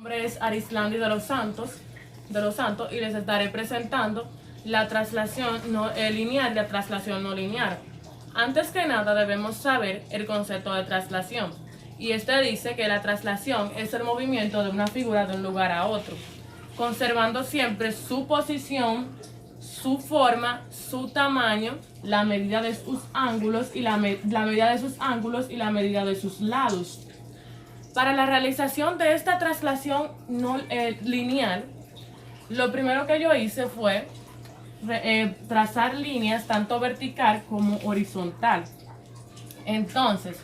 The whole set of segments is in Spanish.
Mi nombre es Arislandi de los Santos y les estaré presentando la traslación lineal y la traslación no lineal. Antes que nada debemos saber el concepto de traslación, y este dice que la traslación es el movimiento de una figura de un lugar a otro, conservando siempre su posición, su forma, su tamaño, la medida de sus ángulos y la medida de sus ángulos y la medida de sus lados. Para la realización de esta traslación no lineal, lo primero que yo hice fue trazar líneas tanto vertical como horizontal. Entonces,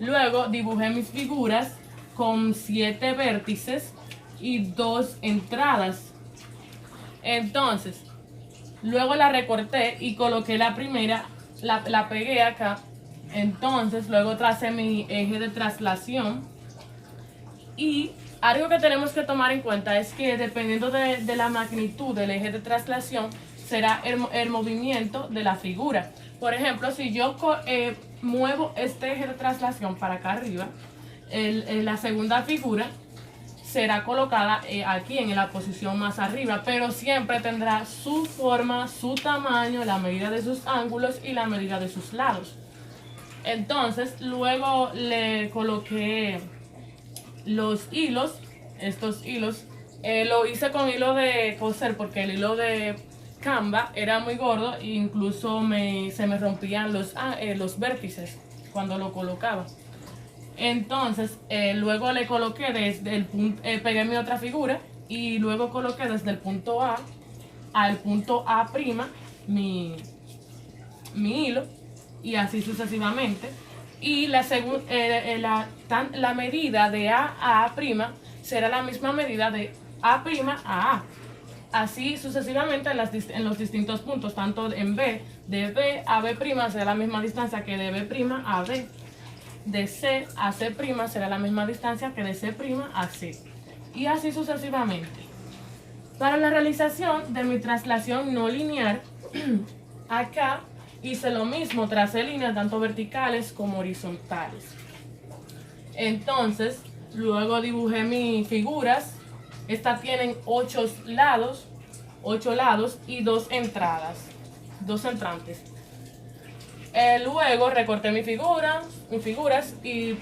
luego dibujé mis figuras con 7 vértices y 2 entradas. Entonces, luego la recorté y coloqué la primera, la pegué acá. Entonces, luego tracé mi eje de traslación. Y algo que tenemos que tomar en cuenta es que dependiendo de la magnitud del eje de traslación, será el movimiento de la figura. Por ejemplo, si yo muevo este eje de traslación para acá arriba, la segunda figura será colocada aquí en la posición más arriba, pero siempre tendrá su forma, su tamaño, la medida de sus ángulos y la medida de sus lados. Entonces, luego le coloqué los hilos, estos hilos, lo hice con hilo de coser porque el hilo de Canva era muy gordo e incluso se me rompían los vértices cuando lo colocaba. Entonces, luego le coloqué desde el punto, pegué mi otra figura y luego coloqué desde el punto A al punto A' mi hilo y así sucesivamente. Y la medida de A a A' será la misma medida de A' a A. Así sucesivamente en los distintos puntos, tanto en B, de B a B' será la misma distancia que de B' a B. De C a C' será la misma distancia que de C' a C. Y así sucesivamente. Para la realización de mi traslación no lineal, acá hice lo mismo, tracé líneas tanto verticales como horizontales. Entonces, luego dibujé mis figuras. Estas tienen 8 lados y 2 entradas, 2 entrantes. Luego recorté mis figuras y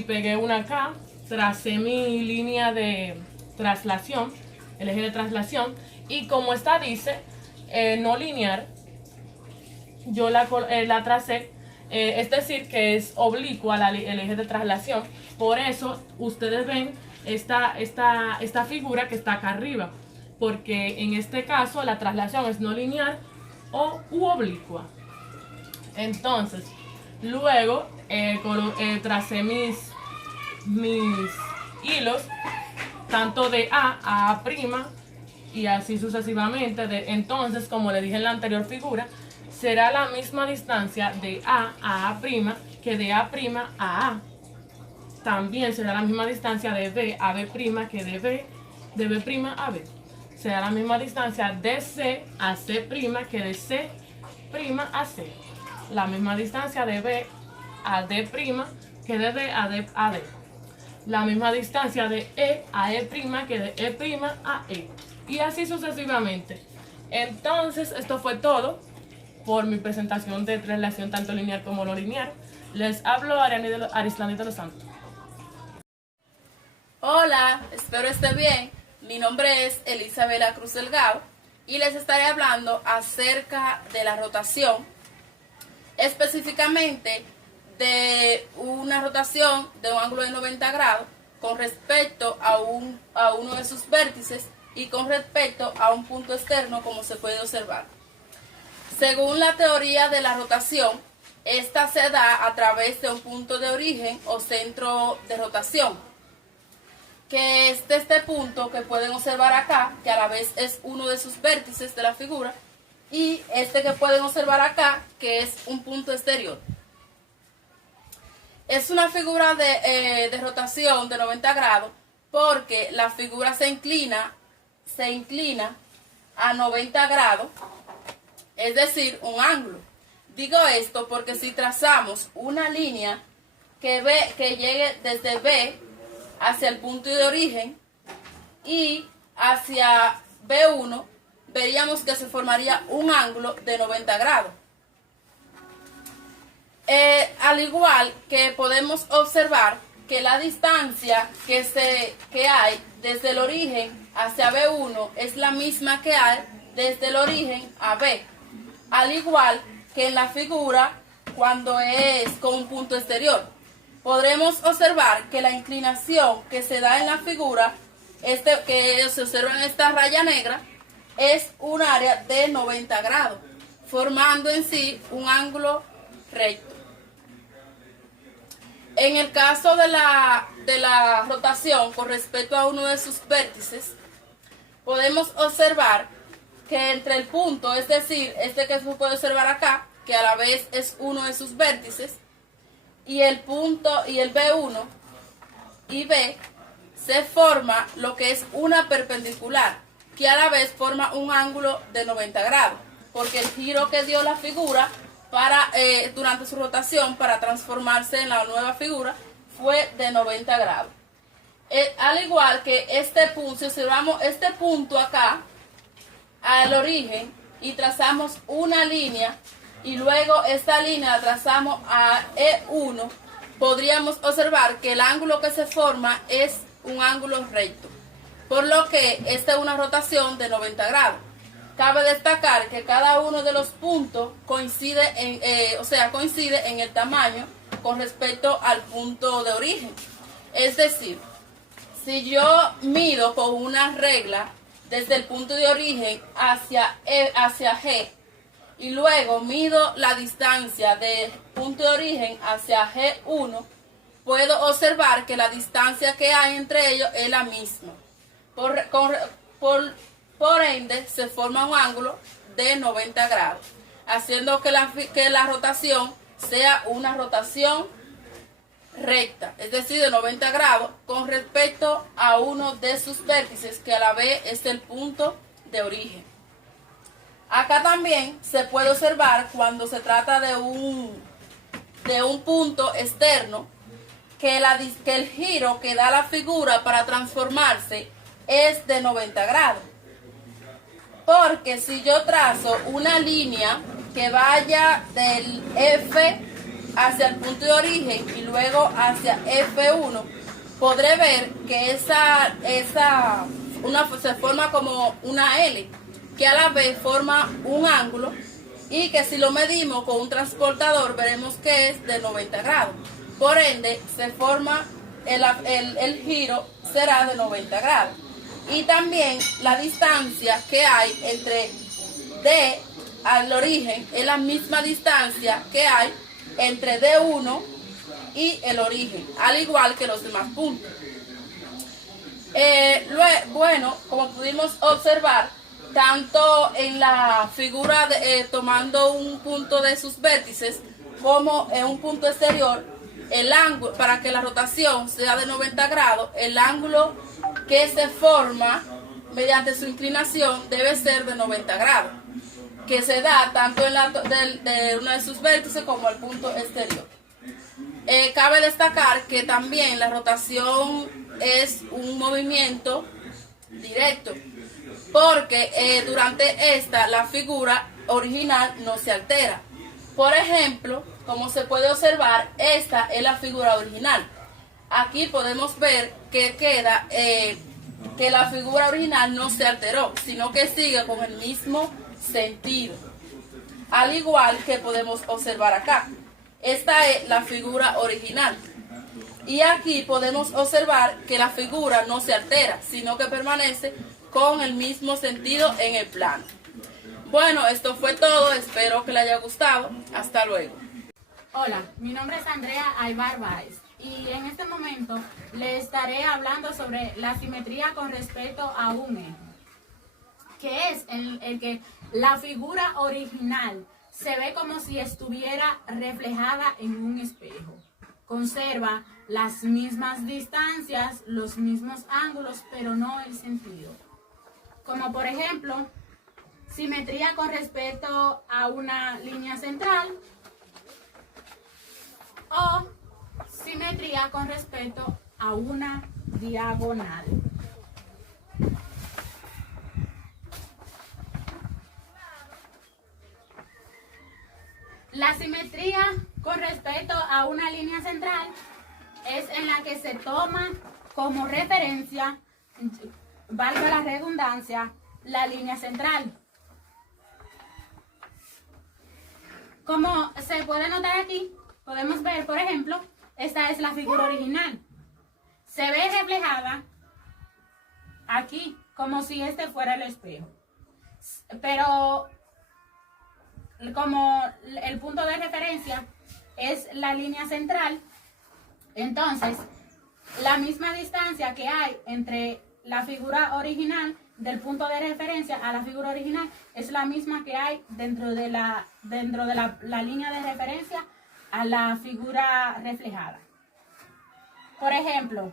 pegué una acá. Tracé mi línea de traslación, el eje de traslación. Y como esta dice no lineal, yo la tracé, es decir, que es oblicua el eje de traslación. Por eso ustedes ven esta figura que está acá arriba, porque en este caso la traslación es no lineal u oblicua. Entonces, luego tracé mis hilos tanto de A a A' y así sucesivamente. Entonces, como le dije en la anterior figura, será la misma distancia de A a A' que de A' a A. También será la misma distancia de B a B' que de B' a B. Será la misma distancia de C a C' que de C' a C. La misma distancia de B a D' que de D a D a D. La misma distancia de E a E' que de E' a E. Y así sucesivamente. Entonces, esto fue todo por mi presentación de traslación tanto lineal como no lineal. Les hablo Arislandi de los Santos. Hola, espero esté bien. Mi nombre es Elisabela Cruz Delgado y les estaré hablando acerca de la rotación, específicamente de una rotación de un ángulo de 90 grados con respecto a uno de sus vértices y con respecto a un punto externo, como se puede observar. Según la teoría de la rotación, esta se da a través de un punto de origen o centro de rotación, que es de este punto que pueden observar acá, que a la vez es uno de sus vértices de la figura, y este que pueden observar acá, que es un punto exterior. Es una figura de rotación de 90 grados porque la figura se inclina a 90 grados, es decir, un ángulo. Digo esto porque si trazamos una línea que llegue desde B hacia el punto de origen, y hacia B1, veríamos que se formaría un ángulo de 90 grados. Al igual que podemos observar que la distancia que hay desde el origen hacia B1 es la misma que hay desde el origen a B. Al igual que en la figura cuando es con un punto exterior. Podremos observar que la inclinación que se da en la figura, que se observa en esta raya negra, es un área de 90 grados, formando en sí un ángulo recto. En el caso de la rotación con respecto a uno de sus vértices, podemos observar que entre el punto, es decir, este que se puede observar acá, que a la vez es uno de sus vértices, y el punto y el B1 y B, se forma lo que es una perpendicular, que a la vez forma un ángulo de 90 grados, porque el giro que dio la figura durante su rotación para transformarse en la nueva figura fue de 90 grados. Al igual que este punto, si observamos este punto acá al origen y trazamos una línea y luego esta línea la trazamos a E1, podríamos observar que el ángulo que se forma es un ángulo recto, por lo que esta es una rotación de 90 grados. Cabe destacar que cada uno de los puntos coincide en el tamaño con respecto al punto de origen. Es decir, si yo mido con una regla desde el punto de origen hacia G y luego mido la distancia del punto de origen hacia G1, puedo observar que la distancia que hay entre ellos es la misma. Por ende, se forma un ángulo de 90 grados, haciendo que la rotación sea una rotación recta, es decir, de 90 grados con respecto a uno de sus vértices, que a la vez es el punto de origen. Acá también se puede observar cuando se trata de un punto externo, que el giro que da la figura para transformarse es de 90 grados. Porque si yo trazo una línea que vaya del F hacia el punto de origen y luego hacia F1, podré ver que se forma como una L, que a la vez forma un ángulo, y que si lo medimos con un transportador veremos que es de 90 grados. Por ende, se forma el giro será de 90 grados. Y también la distancia que hay entre D al origen es la misma distancia que hay entre D1 y el origen, al igual que los demás puntos. Bueno, como pudimos observar, tanto en la figura tomando un punto de sus vértices como en un punto exterior, el ángulo, para que la rotación sea de 90 grados, el ángulo que se forma mediante su inclinación debe ser de 90 grados, que se da tanto de uno de sus vértices como el punto exterior. Cabe destacar que también la rotación es un movimiento directo, porque durante esta la figura original no se altera. Por ejemplo, como se puede observar, esta es la figura original. Aquí podemos ver que queda que la figura original no se alteró, sino que sigue con el mismo sentido. Al igual que podemos observar acá. Esta es la figura original. Y aquí podemos observar que la figura no se altera, sino que permanece con el mismo sentido en el plano. Bueno, esto fue todo. Espero que les haya gustado. Hasta luego. Hola, mi nombre es Andrea Aybar Báez y en este momento le estaré hablando sobre la simetría con respecto a un eje, que es el que la figura original se ve como si estuviera reflejada en un espejo. Conserva las mismas distancias, los mismos ángulos, pero no el sentido. Como por ejemplo, simetría con respecto a una línea central o simetría con respecto a una diagonal. simetría con respecto a una línea central es en la que se toma como referencia, valga la redundancia, la línea central. Como se puede notar aquí, podemos ver, por ejemplo, esta es la figura original. Se ve reflejada aquí, como si este fuera el espejo. Pero como el punto de referencia es la línea central, entonces la misma distancia que hay entre la figura original del punto de referencia a la figura original es la misma que hay dentro de la línea de referencia a la figura reflejada. Por ejemplo,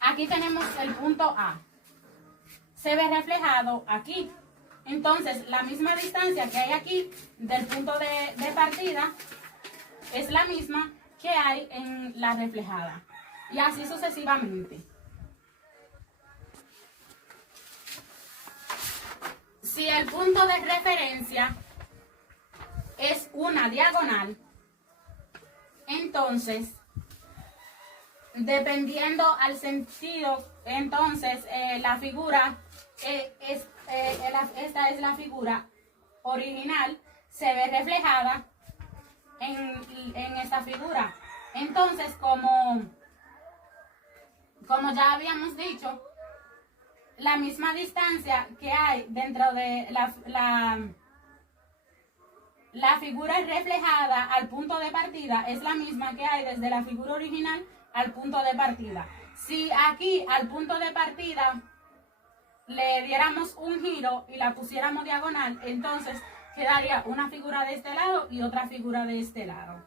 aquí tenemos el punto A. Se ve reflejado aquí. Entonces, la misma distancia que hay aquí del punto de partida es la misma que hay en la reflejada. Y así sucesivamente. Si el punto de referencia es una diagonal, entonces, dependiendo al sentido, entonces la figura esta es la figura original, se ve reflejada en esta figura. Entonces, como ya habíamos dicho, la misma distancia que hay dentro de la figura reflejada al punto de partida es la misma que hay desde la figura original al punto de partida. Si aquí al punto de partida le diéramos un giro y la pusiéramos diagonal, entonces quedaría una figura de este lado y otra figura de este lado.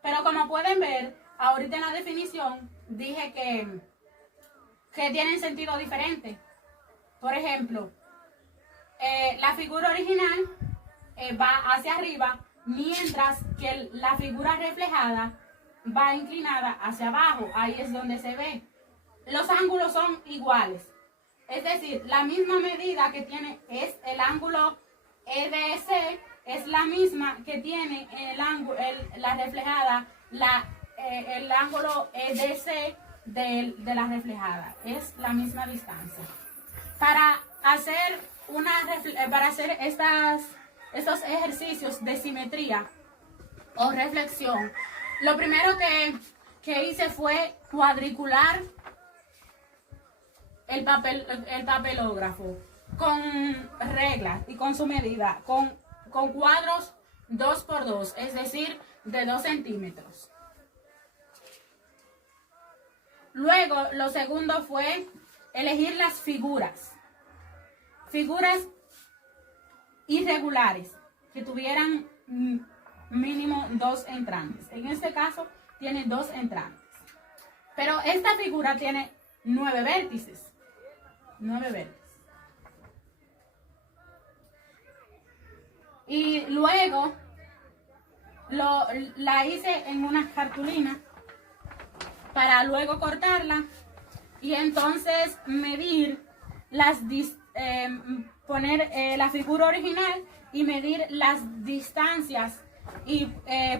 Pero como pueden ver, ahorita en la definición dije que tienen sentido diferente. Por ejemplo, la figura original va hacia arriba, mientras que la figura reflejada va inclinada hacia abajo. Ahí es donde se ve. Los ángulos son iguales. Es decir, la misma medida que tiene es el ángulo EDC, es la misma que tiene la reflejada, el ángulo EDC de la reflejada. Es la misma distancia. Para hacer estos ejercicios de simetría o reflexión, lo primero que hice fue cuadricular el papelógrafo con reglas y con su medida, con cuadros 2x2, es decir, de 2 centímetros. Luego, lo segundo fue elegir las figuras irregulares que tuvieran mínimo 2 entrantes. En este caso, tiene 2 entrantes. Pero esta figura tiene 9 vértices. 9 vértices. Y luego la hice en una cartulina para luego cortarla y entonces medir poner la figura original y medir las distancias y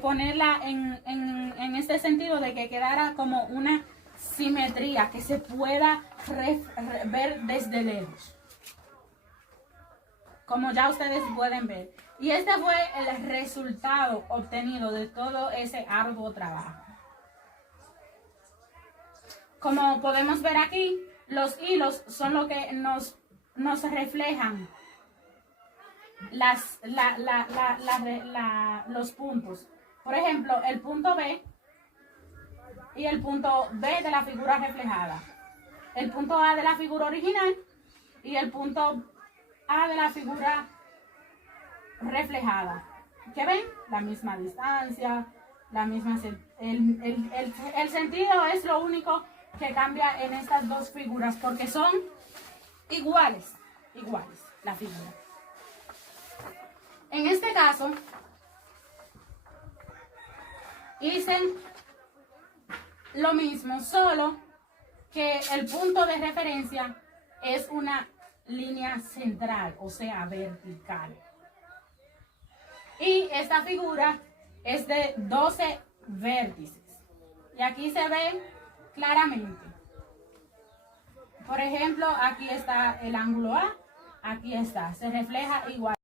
ponerla en este sentido de que quedara como una simetría que se pueda ver desde lejos, como ya ustedes pueden ver. Y este fue el resultado obtenido de todo ese arduo trabajo. Como podemos ver aquí, los hilos son lo que nos reflejan los puntos. Por ejemplo, el punto B y el punto B de la figura reflejada. El punto A de la figura original y el punto A de la figura reflejada. ¿Qué ven? La misma distancia, el sentido es lo único que cambia en estas dos figuras, porque son iguales la figura. En este caso, hice lo mismo, solo que el punto de referencia es una línea central, o sea, vertical. Y esta figura es de 12 vértices. Y aquí se ve claramente. Por ejemplo, aquí está el ángulo A, aquí está, se refleja igual.